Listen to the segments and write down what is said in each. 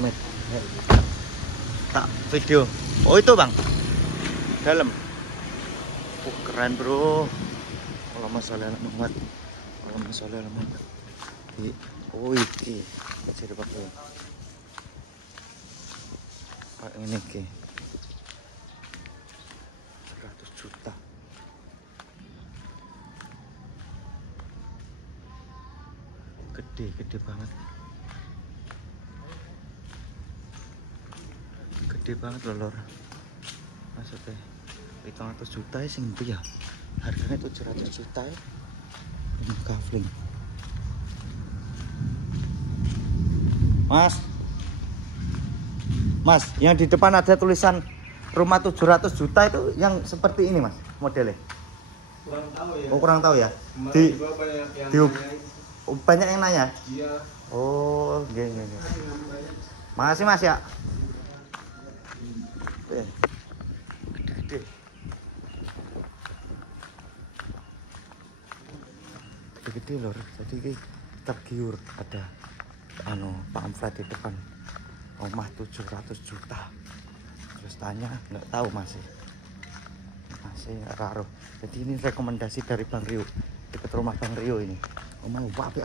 Met. Tak video. Oh itu bang, dalam. Oh keren bro. Allahumma sholli ala Muhammad. Allahumma sholli ala Muhammad. Oh ini, kecil pakai. Pak ini ke 100 juta. Gede banget. Gede banget loh lor. Maksudnya 500 juta ya sing ya. Harganya 700 juta ya. Ini kafling. Mas, yang di depan ada tulisan rumah 700 juta itu yang seperti ini mas modelnya? Kurang tahu ya. Oh kurang tahu ya. Banyak yang nanya. Iya. Oh, gini. Makasih mas ya. Gede. Gede lor. Jadi tergiur ada pamflet di depan. Rumah 700 juta. Terus tanya, nggak tahu masih raro. Jadi ini rekomendasi dari Bang Rio. Dekat rumah Bang Rio ini. Mau api.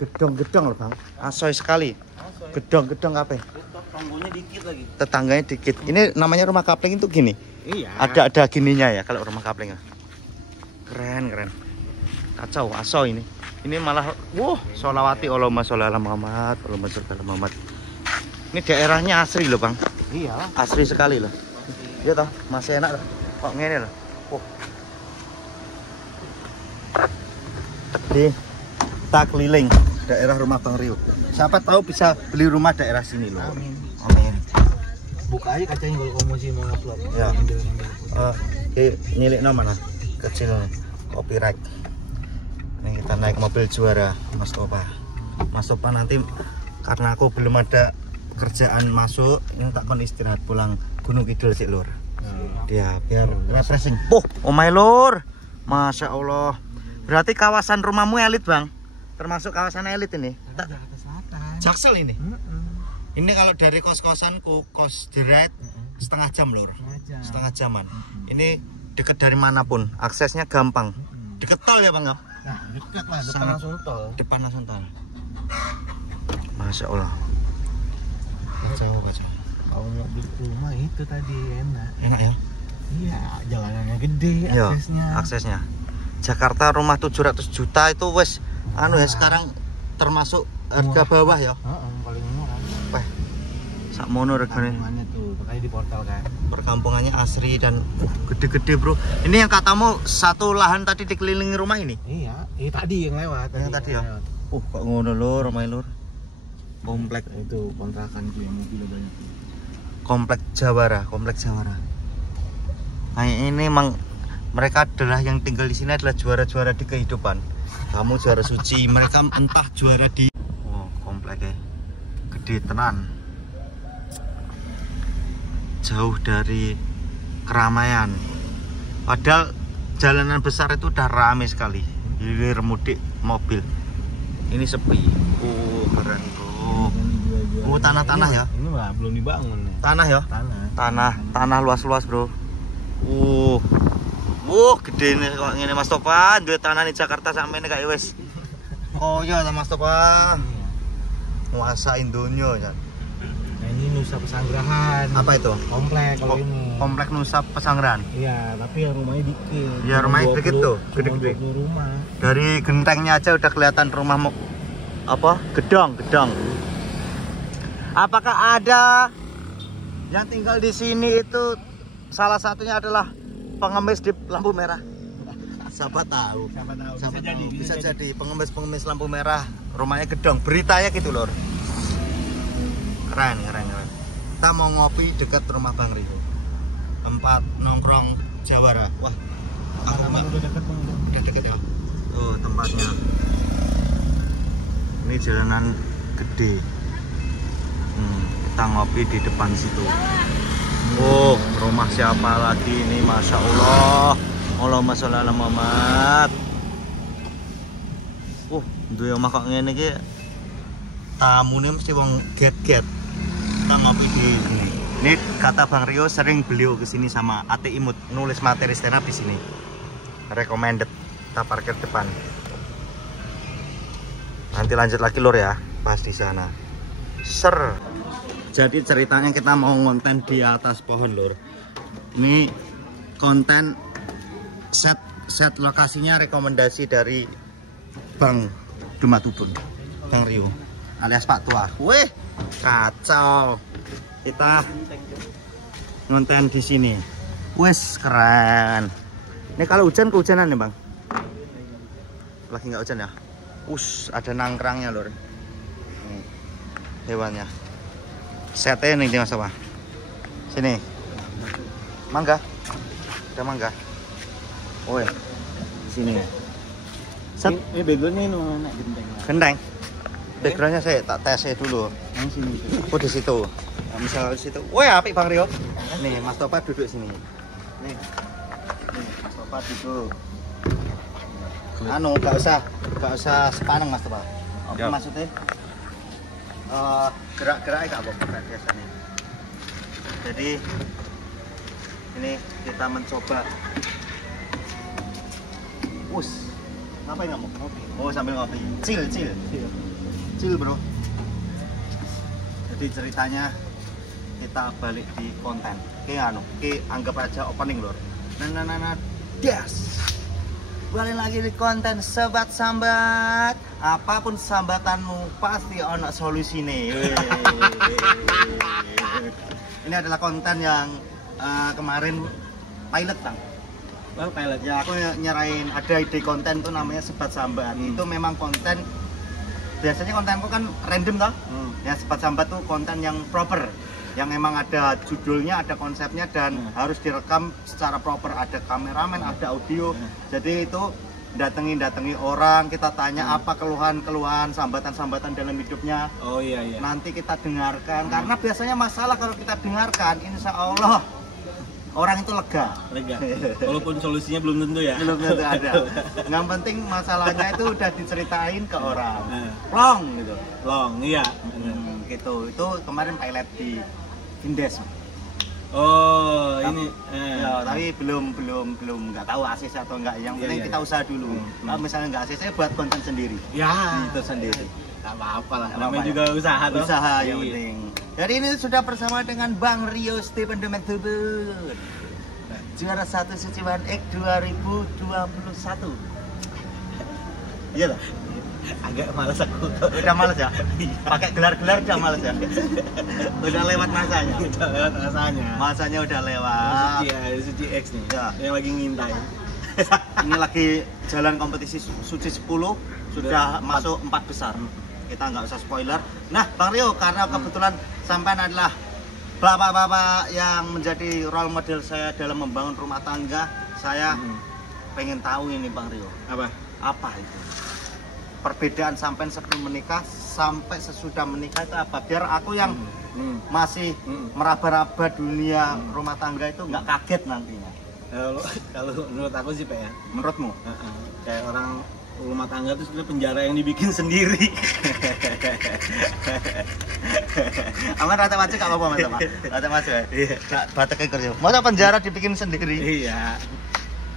Gedong-gedong loh bang. Asoy sekali. Gedong-gedong apa? Tetangganya dikit lagi. Tetangganya dikit. Ini namanya rumah kapling itu gini. Iya. Ada gininya ya kalau rumah kapling. Keren. Kacau asoy ini. Ini malah sholawati Allahumma sholli ala Muhammad. Allahumma sholli ala Muhammad. Ini daerahnya asri loh bang. Iya. Asri sekali loh. Iya toh, masih enak loh. Kok ngene loh. Kita keliling daerah rumah Bang Rio. Siapa tahu bisa beli rumah daerah sini loh. Amin. Buka aja kacanya kalau kamu masih mau upload. Ya. Nyilik mana? Kecil copyright. Ini kita naik mobil juara Mas Topa. Mas Topa nanti karena aku belum ada kerjaan masuk, ini tak kon istirahat pulang Gunung Kidul sih lur. Dia biar refreshing. Oh my lur. Masya Allah. Berarti kawasan rumahmu elit bang, termasuk kawasan elit ini. Jakarta Selatan. Jaksel ini. Ini kalau dari kos-kosanku kos direct setengah jam lur, setengah jaman. Ini deket dari manapun, aksesnya gampang. Deket tol ya bang ya? Nah dekat lah, depan langsung tol. Depan langsung tol. Masya Allah. Kacau. Kalau mau beli rumah itu tadi enak. Enak ya? Iya, jalanannya gede, aksesnya. Jakarta rumah 700 juta itu wes sekarang termasuk harga bawah ya. Paling murah. Sakmono regane. Perkampungannya tuh, makanya di portal kan. Perkampungannya asri dan gede-gede bro. Ini yang katamu satu lahan tadi dikelilingi rumah ini? Iya, tadi yang lewat. Yang tadi ya? Kok ngono lur, rumah lur. Komplek itu kontrakan tuh yang mobil banyak. Komplek Jawara. Nah ini emang mereka adalah yang tinggal di sini adalah juara-juara di kehidupan. Kamu juara suci, mereka entah juara di. Oh kompleknya gede tenan. Jauh dari keramaian. Padahal jalanan besar itu udah rame sekali. Hilir mudik mobil. Ini sepi. Keren bro. Tanah-tanah ya? Ini mah belum dibangun ya. Tanah ya? Tanah luas-luas bro. Gede nih kok ngene Mas Topan, duwe tanah di Jakarta sampe nek kaya wis. Oh iya Mas Topan. Nguasain dunia ya. Nah, ini Nusa Pesanggerahan. Apa itu? Komplek kalau ini. Komplek Nusa Pesanggerahan. Iya, tapi ya rumahnya dikit. Ya rumahnya dikit tuh, gede-gede. Rumah. Dari gentengnya aja udah kelihatan rumahmu. Gedong. Apakah ada yang tinggal di sini itu salah satunya adalah pengemis di lampu merah? Siapa tahu. Bisa jadi pengemis lampu merah, rumahnya gedong. Beritanya gitu lor. Keren. Kita mau ngopi dekat rumah Bang Rio. Tempat nongkrong Jawara. Wah, udah deket ya. Oh tempatnya. Ini jalanan gede. Kita ngopi di depan situ. Oh, rumah siapa lagi ini? Masya Allah. Allahumma sholli ala Muhammad. Duwe omah kok ngene iki. Tamunya mesti wong get-get. Kita ngopi di sini. Ini kata Bang Rio sering beliau kesini sama Ate Imut nulis materi stand up di sini. Recommended. Kita parkir depan. Nanti lanjut lagi lor ya, pas di sana. Ser. Jadi ceritanya kita mau ngonten di atas pohon lor. Ini konten set lokasinya rekomendasi dari Bang Dumatudun, Bang Rio alias Pak Tua. Wih, kacau. Kita ngonten di sini. Wes keren. Ini kalau hujan kehujanan ya Bang? Lagi nggak hujan ya? Ada nangkrangnya lor. Hewannya. Setnya nih Mas apa? Sini. Mangga. Ada mangga. Oh ya. Sini. Set. Ini begonya ini mana genteng. Genteng. Backgroundnya saya tak tes dulu. Yang sini. Aku di situ. Nah, misalnya di situ. Woi, apik Bang Rio. Nih, Mas Topa duduk sini. Nih. Mas Topa duduk. Anu, gak usah sepaneng Mas Topa. Apa maksudnya? Gerak-geraknya gak apa-apa biasanya. Jadi ini kita mencoba. Ngapain nggak mau ngopi? Oh, sambil ngopi. Chill bro. Jadi ceritanya kita balik di konten. Oke, anggap aja opening lor. Das. Balik lagi di konten Sobat Sambat. Apapun sambatanmu pasti ono solusi nih. Ini adalah konten yang kemarin pilot Bang. Oh, pilot. Ya, aku nyerahin ada ide konten tuh namanya Sebat Sambat. Itu memang konten, biasanya kontenku kan random toh. Ya, Sebat Sambat tuh konten yang proper, yang emang ada judulnya, ada konsepnya dan harus direkam secara proper, ada kameramen, ada audio. Jadi itu datangi orang, kita tanya apa keluhan-keluhan, sambatan-sambatan dalam hidupnya. Oh iya. Nanti kita dengarkan, karena biasanya masalah kalau kita dengarkan, insya Allah orang itu lega. Walaupun solusinya belum tentu ya. Belum tentu ada. Yang penting masalahnya itu udah diceritain ke orang. Long gitu. Long, iya. Gitu. Itu kemarin pilot di Indes. Oh, Tapi, ini. Ya, tapi belum nggak tahu ACC atau enggak. Yang penting kita usaha dulu. Kalau misalnya nggak ACC buat konten sendiri. Ya, Itu sendiri. Gak apa-apa lah. Nggak Namanya apa-apa juga usaha tuh. Usaha yang penting. Jadi ini sudah bersama dengan Bang Rio Stephen Dumatudun, juara 1 Suci One X 2021. Iya lah. Agak malas aku. Udah males ya? Pakai gelar-gelar udah males ya? Udah lewat masanya? Udah lewat rasanya. Masanya udah lewat. Suci X nih. Ya. Yang lagi ngintai. Ini lagi jalan kompetisi Suci 10, sudah masuk 4 besar. Kita nggak usah spoiler. Nah, Bang Rio, karena kebetulan sampean adalah bapak-bapak yang menjadi role model saya dalam membangun rumah tangga, saya pengen tahu ini Bang Rio. Apa itu? Perbedaan sampean sebelum menikah sampai sesudah menikah itu apa? Biar aku yang masih meraba-raba dunia rumah tangga itu nggak kaget nantinya. Kalau menurut aku sih Pak ya. Menurutmu? Kayak orang rumah tangga itu sebenarnya penjara yang dibikin sendiri. Aman rata macet gak apa-apa Mas Pak. Rata macet. Iya. Bateknya kerja. Masa penjara dibikin sendiri? Iya.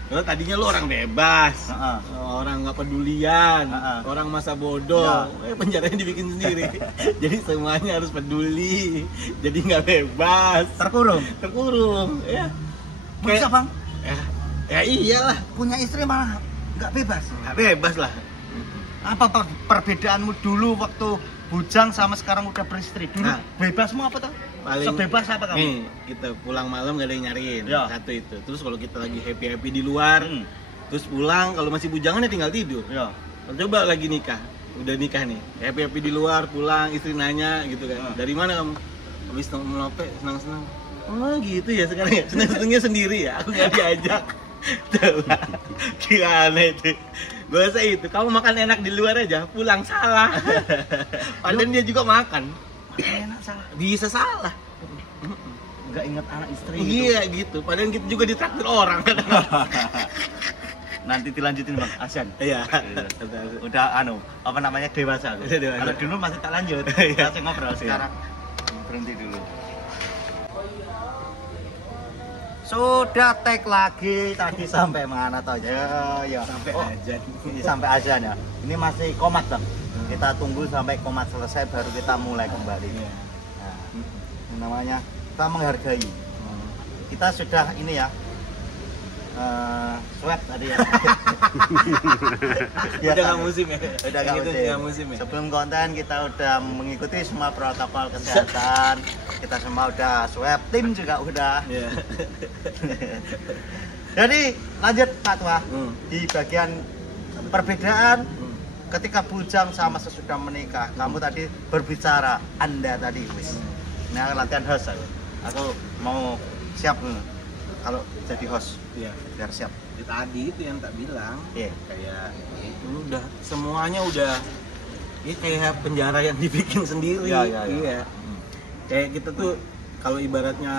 Lo tadinya lo orang bebas, orang nggak pedulian, orang masa bodoh. Penjaranya dibikin sendiri. Jadi semuanya harus peduli. Jadi nggak bebas. Terkurung. Ya. Bisa Bang? Ya iyalah. Punya istri malah nggak bebas. Nggak bebas lah. Apa perbedaanmu dulu waktu bujang sama sekarang udah beristri? Dulu bebasmu apa tuh? Paling sebebas apa kamu? Nih, kita pulang malam gak ada yang nyariin. Ya. Satu itu. Terus kalau kita lagi happy di luar, terus pulang kalau masih bujangan ya tinggal tidur. Ya. Coba lagi nikah, udah nikah nih, happy di luar, pulang istri nanya gitu kan. Dari mana kamu? Habis melope, senang-senang. Oh gitu ya sekarang ya. Senang-senangnya sendiri ya. Aku nggak diajak. Coba gimana itu? Gak usah itu. Kamu makan enak di luar aja, pulang salah. Padahal dia juga makan. Enak salah. Bisa salah. Nggak ingat anak istri. Iya gitu. Padahal kita juga ditraktir orang. nanti dilanjutin Bang Asian. Iya. Udah apa namanya dewasa. Dewasa. Kalau dulu masih tak lanjut, Iya. masih ngobrol. Sekarang berhenti dulu. Sudah tag lagi tadi sampai mana toh ya. Sampai Oh, aja. ini sampai azan ya. Ini masih komat Bang. Kita tunggu sampai komat selesai baru kita mulai kembali. Iya. Nah, ini namanya kita menghargai. Kita sudah ini ya. Swab tadi ya. Udah nggak musim ya? Udah nggak Gitu, musim. nggak musim ya? Sebelum konten kita udah mengikuti semua protokol kesehatan. Kita semua udah swab, tim juga udah. Iya. Jadi lanjut Pak Tua Hmm. di bagian perbedaan ketika bujang sama sesudah menikah. Kamu tadi berbicara Anda tadi wis. Nah latihan host aku mau siap kalau jadi host Iya. biar siap. Ya, tadi itu yang tak bilang. Iya. Kayak itu udah semuanya udah ya kayak penjara yang dibikin sendiri. Iya. Iya. Kayak kita tuh kalau ibaratnya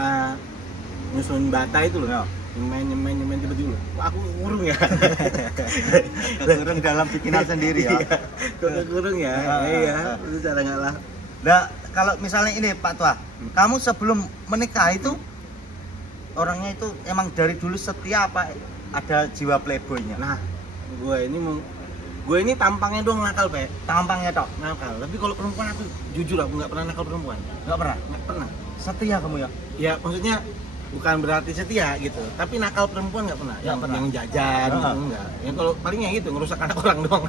nyusun bata itu loh. Ya. Nyemen tiba-tiba. Wah, aku kurung ya. Kurang dalam bikinan sendiri ya. Kok kurung ya? Iya, itu cara nggak lah. Nah, kalau misalnya ini Pak Tua, kamu sebelum menikah itu orangnya itu emang dari dulu setia apa ada jiwa playboynya? Nah, gue ini tampangnya doang nakal, Pak. Tampangnya tok, Nakal. Tapi kalau perempuan aku jujur aku nggak pernah nakal perempuan. nggak pernah. Nggak pernah. Setia kamu ya? Ya maksudnya bukan berarti setia gitu. Tapi nakal perempuan nggak pernah. Nggak pernah. Yang jajan Heeh. gitu enggak. Ya kalau palingnya gitu ngerusak anak orang doang.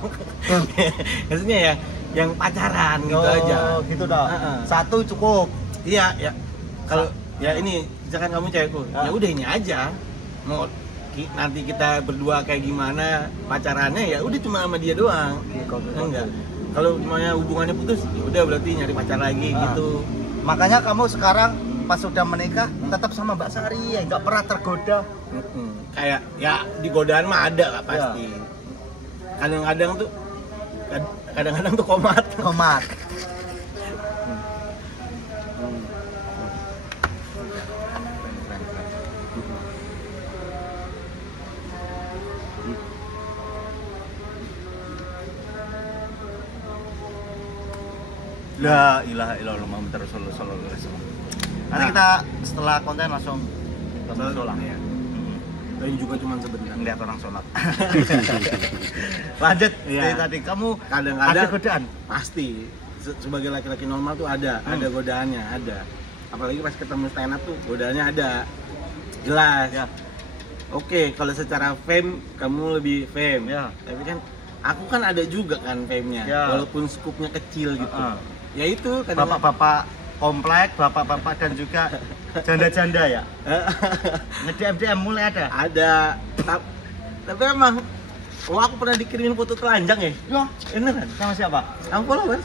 Maksudnya ya yang pacaran gitu aja. Gitu dah. Heeh. Satu cukup. Iya, ya. Kalau ya ini misalkan kamu cewekku, Ah. ya udah ini aja. Mau nanti kita berdua kayak gimana pacarannya ya udah cuma sama dia doang. Enggak. Kalau semuanya hubungannya putus, ya udah berarti nyari pacar lagi Ah. gitu. Makanya kamu sekarang pas sudah menikah tetap sama Mbak Sari ya, nggak pernah tergoda. Kayak ya di godaan mah ada lah pasti. Kadang-kadang tuh kadang-kadang tuh komat. Komat. La ilaha illallah Muhammad Rasulullah sallallahu alaihi wasallam. Nanti kita setelah konten langsung ke musola. Ya. Dan juga cuma sebentar. Ngeliat orang sholat. Lanjut. Iya. Dari tadi kamu Kadang-kadang ada godaan. pasti sebagai laki-laki normal tuh ada godaannya, ada. Apalagi pas ketemu stand up tuh godaannya ada. Jelas. Ya. Oke, kalau secara fame kamu lebih fame. Ya. Tapi kan aku kan ada juga kan fame-nya. Ya. Walaupun skupnya kecil gitu. Ya itu Bapak-bapak komplek, bapak-bapak dan juga janda-janda ya. Nge-DM mulai ada. ada. Tapi emang aku pernah dikirimin foto telanjang ya. Yo, Beneran? sama siapa? Kamu followers?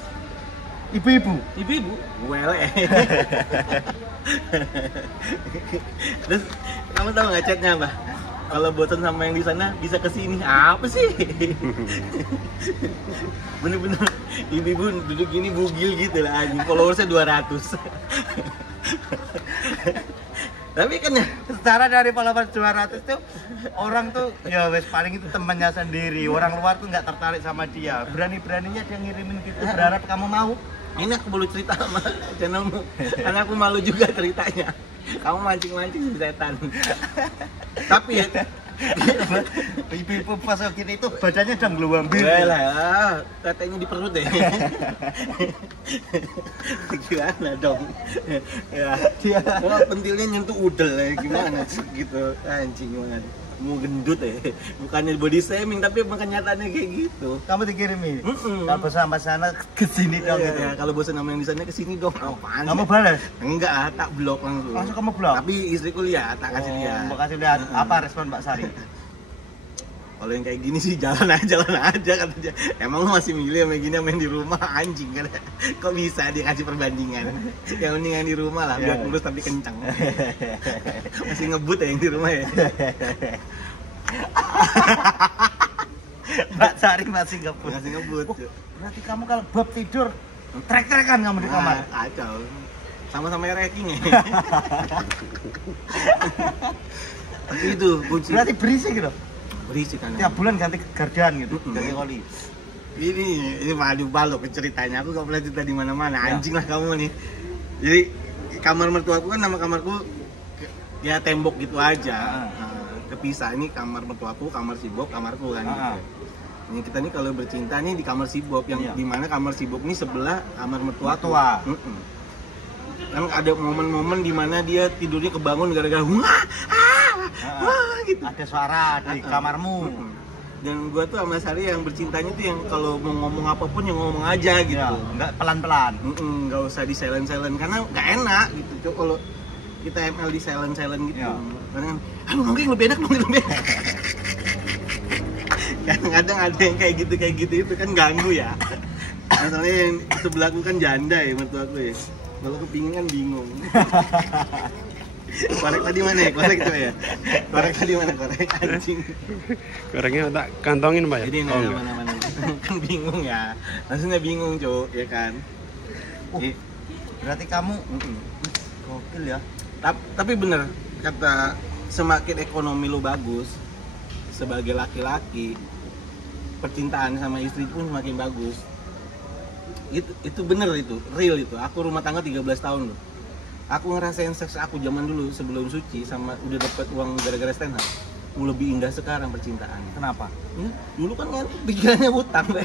Ibu-ibu. Ibu-ibu? Gue Terus kamu tahu nggak chatnya apa? Kalau bosan sama yang di sana bisa ke sini. Apa sih? Bener-bener ibu-ibu duduk gini bugil gitu lah anjing. Followersnya 200. Tapi kan ya Secara dari followers 200 tuh orang tuh ya wes paling itu temannya sendiri. Orang luar tuh nggak tertarik sama dia. Berani-beraninya dia ngirimin gitu. Berharap kamu mau. ini aku belum cerita sama channelmu. Karena aku malu juga ceritanya. Kamu mancing-mancing setan. Tapi ya Ibu-ibu pas gini itu badannya udah ngeluang biru. boleh lah, tetenya di perut deh. Gimana dong? Ya, dia pentilnya nyentuh udel ya, gimana sih gitu. Anjing banget. Mau gendut ya. Bukannya body shaming tapi emang kenyataannya kayak gitu. Kamu dikirimi. Mm-mm. Kalau sampai sana ke sini dong gitu. Ya, kalau bosan sama yang di sana ke sini dong. Apaan Kamu sih? balas? Enggak, tak blok langsung. Langsung kamu blok? Tapi istriku lihat, tak kasih lihat. Mau kasih lihat apa respon Mbak Sari? Kalau yang kayak gini sih jalan aja katanya. Emang lu masih milih sama yang gini sama yang di rumah anjing kan? Kok bisa dia kasih perbandingan? Yang mending yang di rumah lah, biar kurus tapi kencang. Masih ngebut ya yang di rumah ya. Mbak Sari masih ngebut. Masih ngebut. Berarti kamu kalau bab tidur trek-trekan kamu di kamar. Kacau. Sama-sama ranking ya. Tapi itu kunci. Berarti berisik gitu. berisik kan. Tiap bulan ganti gardan gitu, ganti oli. Ini madu balok ceritanya, aku gak pernah cerita di mana-mana. Ya. Anjing lah kamu nih. Jadi kamar mertuaku kan, nama kamarku ya tembok gitu aja. Nah, kepisah, ini kamar mertuaku, kamar si Bob, kamarku kan gitu. Ini kita nih kalau bercinta nih di kamar si Bob, yang dimana kamar si Bob ini sebelah kamar mertuaku. Kan ada momen-momen dimana dia tidurnya kebangun gara-gara wah gitu. Ada suara di kamarmu. Dan gua tuh sama Sari yang bercintanya tuh yang kalau mau ngomong apapun yang ngomong aja gitu. Ya, nggak pelan-pelan. Nggak usah di silent karena nggak enak gitu. Coba kalau kita ML di silent gitu. Ya. Karena kan ngomongin lebih enak. Kadang-kadang ada yang kayak gitu itu kan ganggu ya. Masalahnya yang sebelahku kan janda ya mertuaku ya. Kalau kepingin kan bingung. Korek tadi mana ya? Korek tuh ya? Korek tadi mana? Korek anjing. Koreknya tak kantongin Pak ya? Jadi mana-mana. Kan bingung ya. Maksudnya bingung Cuk, ya kan? Berarti kamu gokil ya. Tapi bener, kata semakin ekonomi lu bagus sebagai laki-laki, percintaan sama istri pun semakin bagus. Itu bener, itu real itu. Aku rumah tangga 13 tahun loh. Aku ngerasain seks aku zaman dulu sebelum suci sama udah dapat uang gara-gara stand up. Lebih indah sekarang percintaan. Kenapa? Ya, dulu kan pikirannya utang, Be.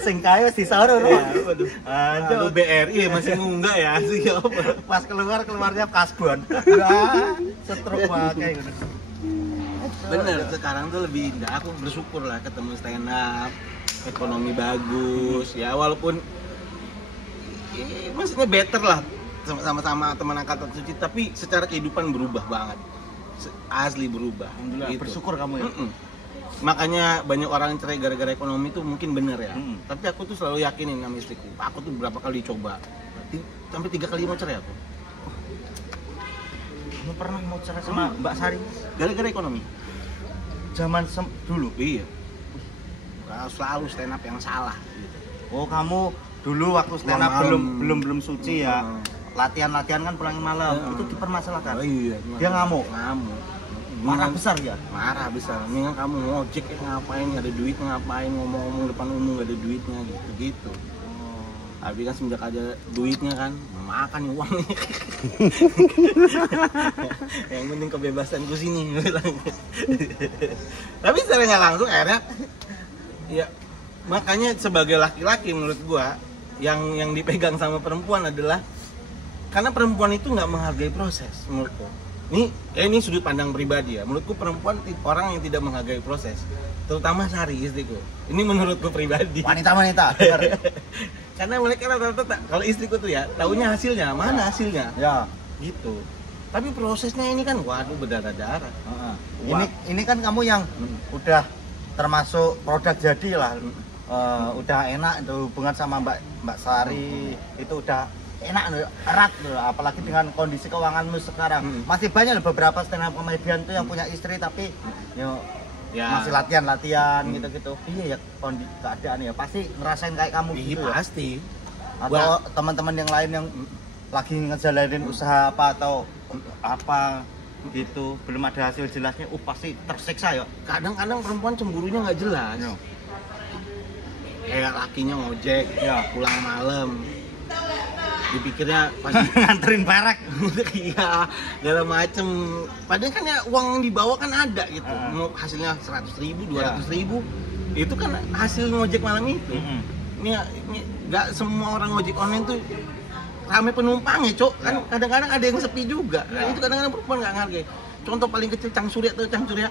Sing kaya si Sauro. Waduh. Aduh, BRI masih munggah ya sih apa. pas keluarnya kasbon. Nah, stroke pakai gitu. Bener, sekarang tuh lebih indah. Aku bersyukur lah ketemu stand up, ekonomi bagus, ya walaupun maksudnya better lah sama-sama teman angkatan Suci, tapi secara kehidupan berubah banget, asli berubah. Alhamdulillah, gitu. bersyukur kamu ya. Makanya banyak orang cerai gara-gara ekonomi itu mungkin bener ya. Tapi aku tuh selalu yakinin sama istriku. Aku tuh berapa kali coba, sampai 3 kali mau cerai aku. Kamu pernah mau cerai sama Mbak Sari? Gara-gara ekonomi. Zaman dulu. Iya. Selalu stand up yang salah. Gitu. Oh, kamu dulu waktu stand up belum suci ya. Latihan kan pulang malam. Itu dipermasalahkan. Oh iya. Dia ngamuk. Marah besar ya? Marah besar. Mendingan kamu ngojek ngapain, nggak ada duit ngapain, ngomong-ngomong depan umum nggak ada duitnya gitu. Tapi kan semenjak ada duitnya kan, makan uangnya. Yang penting kebebasanku sini. Tapi secara nggak langsung akhirnya, ya makanya sebagai laki-laki menurut gua, yang dipegang sama perempuan adalah karena perempuan itu nggak menghargai proses menurutku. Ini sudut pandang pribadi ya. Menurutku perempuan orang yang tidak menghargai proses, terutama Sari istriku. Ini menurutku pribadi. Wanita, benar. Karena mereka rata-rata kalau istriku tuh ya, taunya hasilnya, mana hasilnya? Ya, Gitu. Tapi prosesnya ini kan waduh berdarah-darah. Ini kan kamu yang udah termasuk produk jadi lah. Udah enak itu hubungan sama Mbak Sari, itu udah enak, erat loh, apalagi dengan kondisi keuanganmu sekarang. Masih banyak loh beberapa stand up komedian tuh yang punya istri tapi masih latihan gitu-gitu. Iya ya, kondisi keadaan ya pasti ngerasain kayak kamu gitu ya. Pasti. Atau teman-teman yang lain yang lagi ngejalanin usaha apa atau apa gitu, belum ada hasil jelasnya, pasti tersiksa ya. Kadang-kadang perempuan cemburunya nggak jelas. Kayak lakinya ngojek, pulang malam. Dipikirnya pasti nganterin perek. Iya, segala macem. Padahal kan ya uang yang dibawa kan ada gitu. Mau hasilnya 100.000, 200.000, itu kan hasil ngojek malam itu. Ini nggak semua orang ngojek online tuh rame penumpang ya, Cok. Kan kadang-kadang ada yang sepi juga. Itu kadang-kadang perempuan nggak ngargai. Contoh paling kecil Cang Surya tuh, Cang Surya.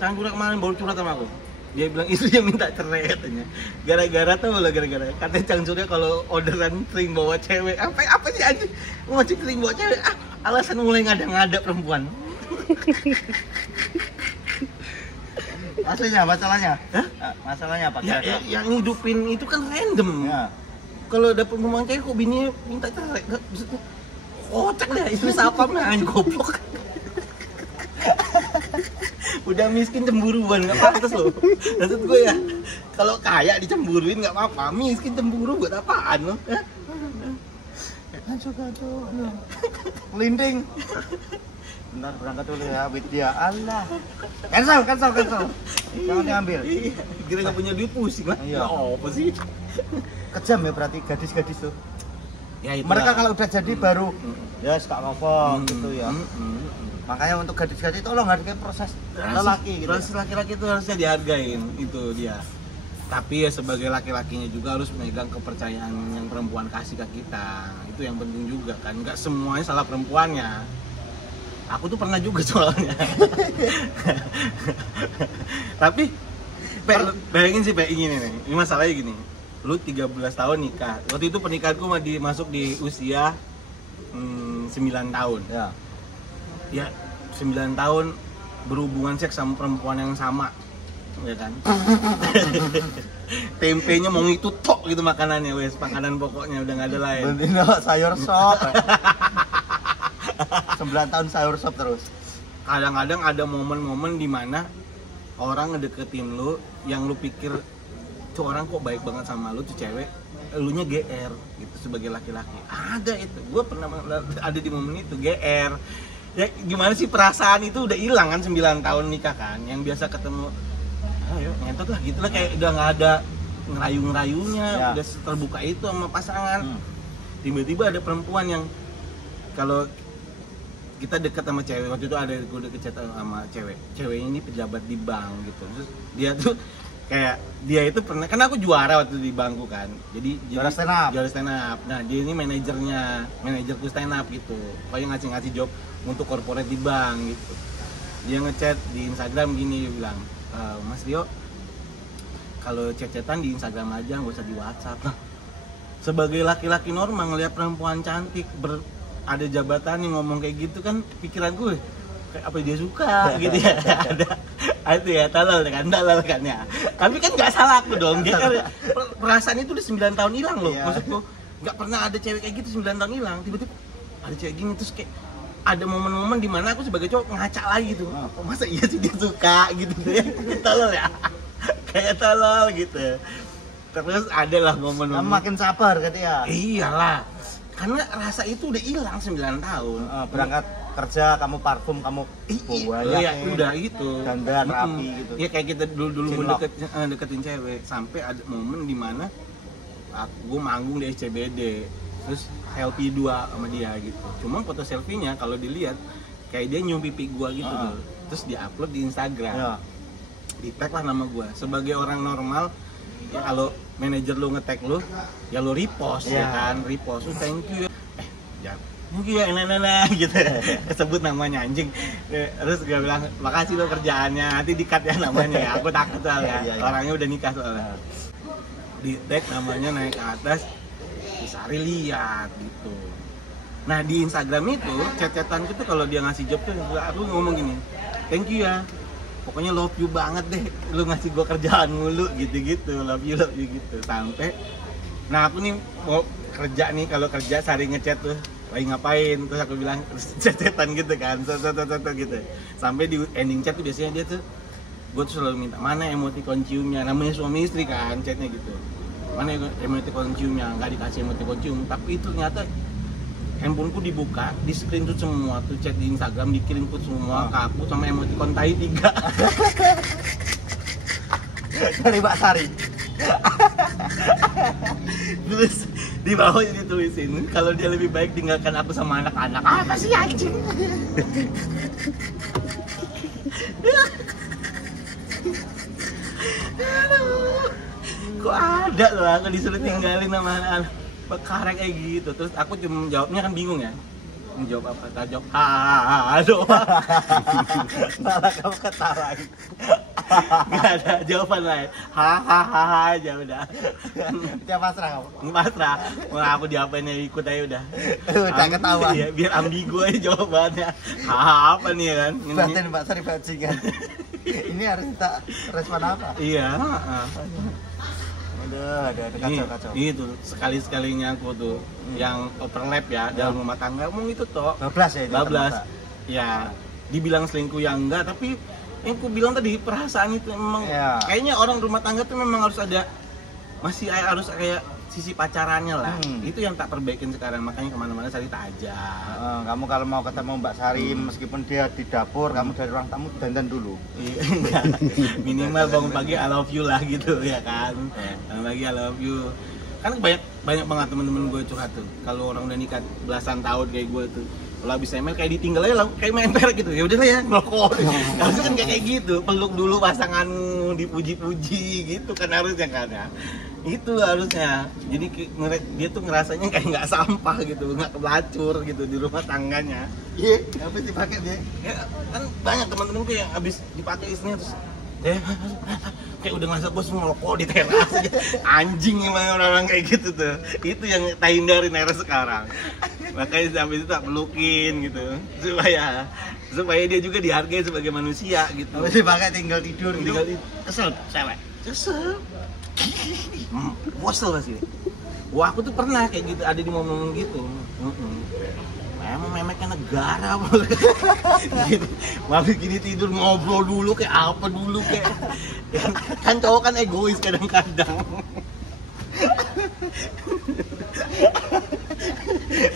Cang Surya kemarin baru curhat sama aku. Dia bilang istrinya minta cerai katanya. Gara-gara katanya Cang Surya kalau orderan sering bawa cewek. Apa sih anjing? Ngojek sering bawa cewek. Alasan mulai ngada-ngada perempuan. Aslinya masalahnya? Masalahnya apa? Ya, yang ngidupin itu kan random. Kalau dapet penumpang cewek kok bininya minta cerai. Maksudnya kocak deh, istri sapam anjing goblok. Udah miskin cemburuan, nggak pantas loh. Maksud gue ya, kalau kaya dicemburuin nggak apa-apa, miskin cemburu buat apaan loh? Gancu belum. Linting. Bentar berangkat dulu ya, Widya. Allah. Cancel. Jangan diambil. Iya, kira nggak punya duit pusing lah. Iya. Apa sih? Kejam ya berarti gadis-gadis tuh. Ya itu. Mereka kalau udah jadi baru ya suka ngomong gitu ya. Makanya untuk gadis-gadis tolong hargai proses lelaki gitu. Proses laki-laki itu harusnya dihargain, itu dia. Tapi ya sebagai laki-lakinya juga harus memegang kepercayaan yang perempuan kasih ke kita. Itu yang penting juga kan. Nggak semuanya salah perempuannya. Aku tuh pernah juga soalnya. Tapi bayangin sih kayak gini nih. Ini masalahnya gini. Lu 13 tahun nikah. Waktu itu pernikahanku masuk di usia 9 tahun. Ya 9 tahun berhubungan seks sama perempuan yang sama, ya kan? Tempenya mau itu tok gitu makanannya, wes makanan pokoknya udah nggak ada lain. Bentino sayur sop. 9 tahun sayur sop terus. Kadang-kadang ada momen-momen di mana orang ngedeketin lu yang lu pikir tuh orang kok baik banget sama lu, tuh cewek, elunya GR gitu sebagai laki-laki. Ada itu, gue pernah ada di momen itu GR. Ya gimana sih, perasaan itu udah hilang kan 9 tahun nikah kan, yang biasa ketemu ayo ngentot lah gitu lah, kayak udah nggak ada ngerayu-ngerayunya, udah terbuka itu sama pasangan. Tiba-tiba ada perempuan yang kalau kita dekat sama cewek, waktu itu ada gue deket sama ceweknya ini pejabat di bank gitu, terus dia tuh kayak dia itu pernah, karena aku juara waktu di bangku kan, jadi juara stand up. Nah dia ini manajerku stand up gitu, pokoknya ngasih job untuk corporate di bank gitu. Dia ngechat di Instagram gini, dia bilang, Mas Rio, kalau chat-chatan di Instagram aja, nggak usah di WhatsApp. Nah, sebagai laki-laki normal ngeliat perempuan cantik ada jabatan yang ngomong kayak gitu kan, pikiran gue kayak apa dia suka gitu ya. Ada itu ya, talal kan ya. Tapi kan nggak salah aku dong, dia kan perasaan itu udah 9 tahun hilang loh. Maksudku nggak pernah ada cewek kayak gitu 9 tahun hilang, tiba-tiba ada cewek gini, terus kayak ada momen-momen dimana aku sebagai cowok ngaca lagi gitu. Oh, masa iya sih dia suka gitu ya, tolol ya, kayak tolol gitu. Terus ada lah momen-momen. Kamu makin sabar gitu ya. Iyalah, karena rasa itu udah hilang 9 tahun. Berangkat kerja kamu parfum, kamu banyak. Iya, udah gitu. Dandan rapi gitu. Iya kayak kita dulu deketin cewek, sampai ada momen dimana gue manggung di SCBD, terus selfie 2 sama dia gitu. Cuma foto selfie-nya kalau dilihat kayak dia nyium pipi gua gitu dulu. Terus di-upload di Instagram. Di-tag lah nama gua. Sebagai orang normal ya, kalau manajer lu nge-tag lu, ya lu repost ya kan, repost. Thank you. Ya. Thank you ya, nah gitu. Kesebut namanya anjing. Terus gue bilang, "Makasih lo kerjaannya. Nanti di-cut ya namanya ya." Aku takut soalnya. Orangnya udah nikah soalnya. Di-tag namanya naik ke atas. Sari lihat gitu. Nah di Instagram itu chat-chatan gitu, kalau dia ngasih job tuh aku ngomong gini, thank you ya, pokoknya love you banget deh, lu ngasih gua kerjaan mulu gitu-gitu, love you gitu. Sampai nah aku nih mau kerja nih, kalau kerja sehari ngechat tuh lagi ngapain, terus aku bilang chat-chatan gitu kan, gitu. Sampai di ending chat tuh biasanya dia tuh, gua tuh selalu minta mana emoticon ciumnya, namanya suami istri kan chatnya gitu, mana emoticon ciumnya, nggak dikasih emoticon cium. Tapi itu ternyata handphoneku dibuka, di screenshot semua tuh chat di Instagram, dikirim semua ke aku sama emoticon tai 3 dari Mbak Sari. Terus di bawahnya ditulisin, kalau dia lebih baik tinggalkan aku sama anak-anak. Apa sih anjing? Kok ada loh aku disuruh tinggalin sama anak-anak bekarek kayak gitu. Terus aku cuma jawabnya kan bingung ya, menjawab apa? Tak jawab doang. Malah kamu ketawain. Gak ada jawaban lain, hahaha aja udah. Dia pasrah kamu. Pasrah, wah aku diapain ya, ikut aja udah. Udah ketawa. Iya, biar ambigu aja jawabannya. Apa nih ya kan? Batin Mbak Sari bajingan. Ini harus kita respon apa? Iya. Ada kacau-kacau. Itu sekali-sekalinya aku tuh yang overlap ya dalam rumah tangga, ngomong itu toh. Bablas ya itu. Bablas. Ya, dibilang selingkuh ya enggak, tapi yang aku bilang tadi perasaan itu memang kayaknya orang rumah tangga tuh memang harus ada, masih harus kayak sisi pacarannya lah. Itu yang tak perbaikin sekarang, makanya kemana-mana Sari tak ajak. Kamu kalau mau ketemu Mbak Sari, meskipun dia di dapur, kamu dari ruang tamu dandan dulu. Enggak. Minimal bangun pagi I love you lah gitu ya kan. Bangun pagi I love you. Kan banyak banget temen-temen gue curhat tuh. Kalau orang udah nikah belasan tahun kayak gue tuh, kalau habis ML kayak ditinggal aja kayak main per gitu. Ya udahlah ya, ngerokok. Harusnya kan kayak gitu, peluk dulu pasangan, dipuji-puji gitu kan harusnya kan ya. Itu harusnya. Jadi dia tuh ngerasanya kayak nggak sampah gitu, nggak kelacur gitu di rumah tangganya. Iya, habis dipakai dia. Ya, kan banyak teman-teman gue yang habis dipakai istrinya terus kayak udah ngerasa bos ngerokok di teras. Anjing emang orang-orang kayak gitu tuh. Itu yang tak hindarin era sekarang. Makanya sampai itu tak pelukin gitu supaya dia juga dihargai sebagai manusia gitu. Habis dipakai tinggal tidur gitu. Kesel cewek. Kesel. Bosel pasti. Wah, aku tuh pernah kayak gitu, ada di momen gitu. Emang memeknya negara gitu. Mabik gini tidur ngobrol dulu kayak apa dulu kayak. Kan cowok kan egois kadang-kadang.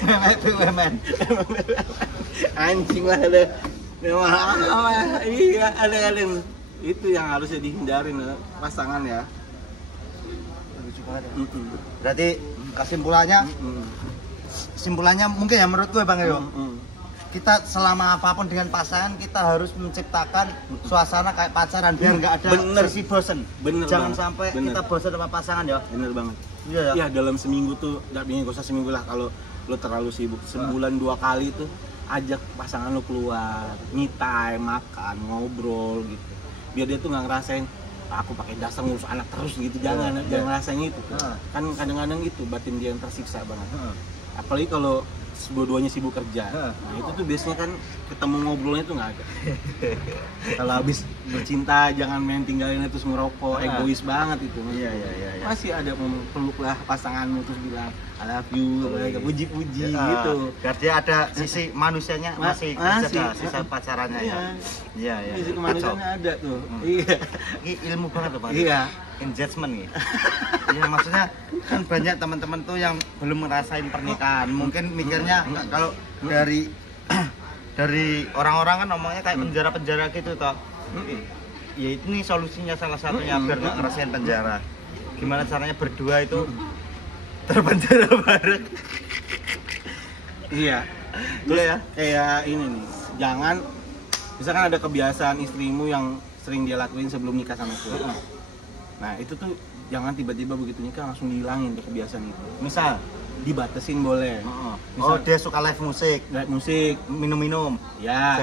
Memek. Anjing lah ada. Iya, ada itu yang harusnya dihindarin pasangan ya. Berarti kesimpulannya mungkin ya menurut gue Bang Yo. Kita selama apapun dengan pasangan kita harus menciptakan suasana kayak pacaran biar nggak ada sisi bosen. Jangan sampai kita bosan sama pasangan ya. Bener banget. Iya ya. Iya, dalam seminggu tuh nggak usah seminggu lah, kalau lo terlalu sibuk sebulan 2 kali tuh ajak pasangan lo keluar, me time, makan, ngobrol gitu. Biar dia tuh nggak ngerasain aku pakai dasar ngurus anak terus gitu, jangan ngerasain itu. Kan kadang-kadang itu batin dia yang tersiksa banget. Apalagi kalau dua-duanya sibuk kerja. Nah, itu tuh biasanya kan ketemu ngobrolnya tuh nggak ada. Kalau habis bercinta jangan main tinggalin terus ngerokok, egois banget itu. Iya. Masih ada peluk lah pasanganmu terus bilang I love you, puji-puji gitu. Biar dia ada sisi manusianya masih ada sisa pacarannya ya. Iya. Sisi kemanusiaannya ada tuh. Iya. Ini ilmu banget loh Pak. Iya. Engagement nih. Iya, maksudnya kan banyak teman-teman tuh yang belum ngerasain pernikahan. Mungkin mikirnya kalau dari orang-orang kan ngomongnya kayak penjara-penjara gitu toh. Ya ini solusinya salah satunya biar nggak ngerasain penjara. Gimana caranya berdua itu terpenjara bareng. Iya. Terus ya kayak ini nih. Jangan misalkan ada kebiasaan istrimu yang sering dia lakuin sebelum nikah sama gue. Nah, itu tuh jangan tiba-tiba begitu nikah langsung dihilangin tuh kebiasaan itu. Misal dibatasin boleh. Misal, dia suka live musik, minum-minum. Ya.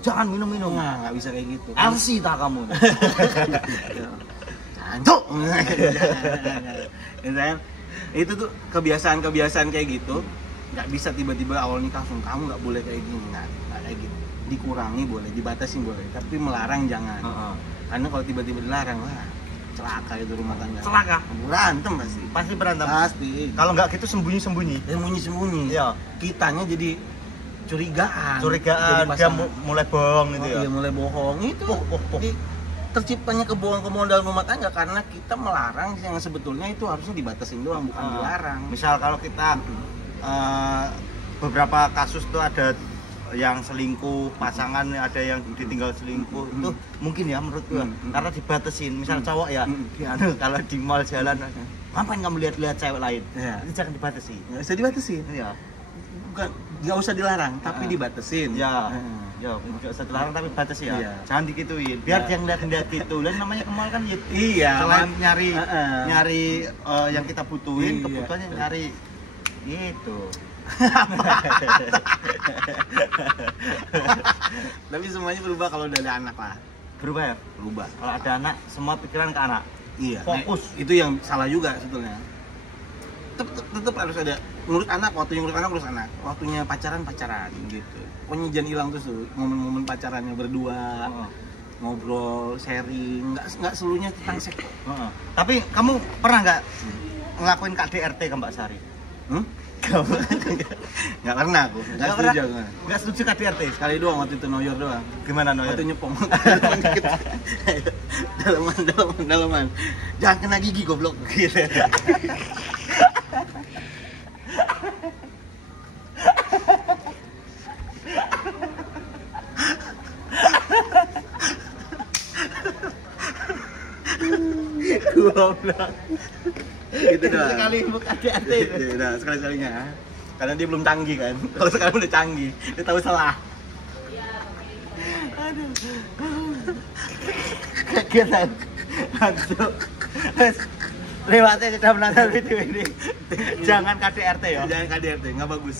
Jangan minum-minum. Nah, nggak bisa kayak gitu. Elsi tak kamu. Jancuk. Itu tuh kebiasaan-kebiasaan kayak gitu. Nggak bisa tiba-tiba awal nikah langsung kamu nggak boleh kayak gini. Nggak kayak gitu. Dikurangi boleh, dibatasin boleh, tapi melarang jangan. Karena kalau tiba-tiba dilarang, wah celaka itu rumah tangga. Celaka? Berantem pasti berantem. Pasti. Kalau nggak gitu sembunyi-sembunyi. Iya. Kitanya jadi curigaan. Dia mulai bohong gitu ya. Iya, mulai bohong itu. Jadi terciptanya kebohongan-kebohongan dalam rumah tangga karena kita melarang yang sebetulnya itu harusnya dibatasin doang, bukan dilarang. Misal kalau kita beberapa kasus tuh ada yang selingkuh, pasangan ada yang ditinggal selingkuh, itu mungkin ya menurut gua karena dibatasin. Misal cowok ya, kalau di mall jalan, ngapain kamu lihat-lihat cewek lain? Itu jangan dibatasi. Nggak usah dibatasin. Iya. Bukan, nggak usah dilarang, tapi dibatasin. Ya, nggak usah dilarang tapi batasi ya. Iya. Jangan dikituin. Biar dia ngeliat gitu. Dan namanya ke mall kan ya. Iya. Selain nyari yang kita butuhin, kebutuhannya nyari gitu. Tapi semuanya berubah kalau udah ada anak lah. Berubah ya? Berubah. Kalau ada anak, semua pikiran ke anak. Iya. Fokus. Nah, itu yang salah juga sebetulnya. Tetap harus ada. Ngurus anak, waktunya ngurus anak. Waktunya pacaran gitu. Pokoknya jangan hilang tuh momen-momen pacarannya berdua. Ngobrol, sharing, nggak seluruhnya tentang seks. Tapi kamu pernah nggak ngelakuin KDRT ke Mbak Sari? Nggak pernah aku, nggak setuju KDRT? Sekali doang waktu itu noyor doang. Gimana noyor? Waktu nyepong dalaman jangan kena gigi goblok gitu. Goblok. Gitu doang. Sekali buka KDRT itu. Ya udah, sekali-sekalinya. Karena dia belum canggih kan. Kalau sekarang udah canggih, dia tahu salah. Aduh. Kegiatan langsung lewatnya sudah menonton video ini. Jangan KDRT ya. Jangan KDRT, nggak bagus.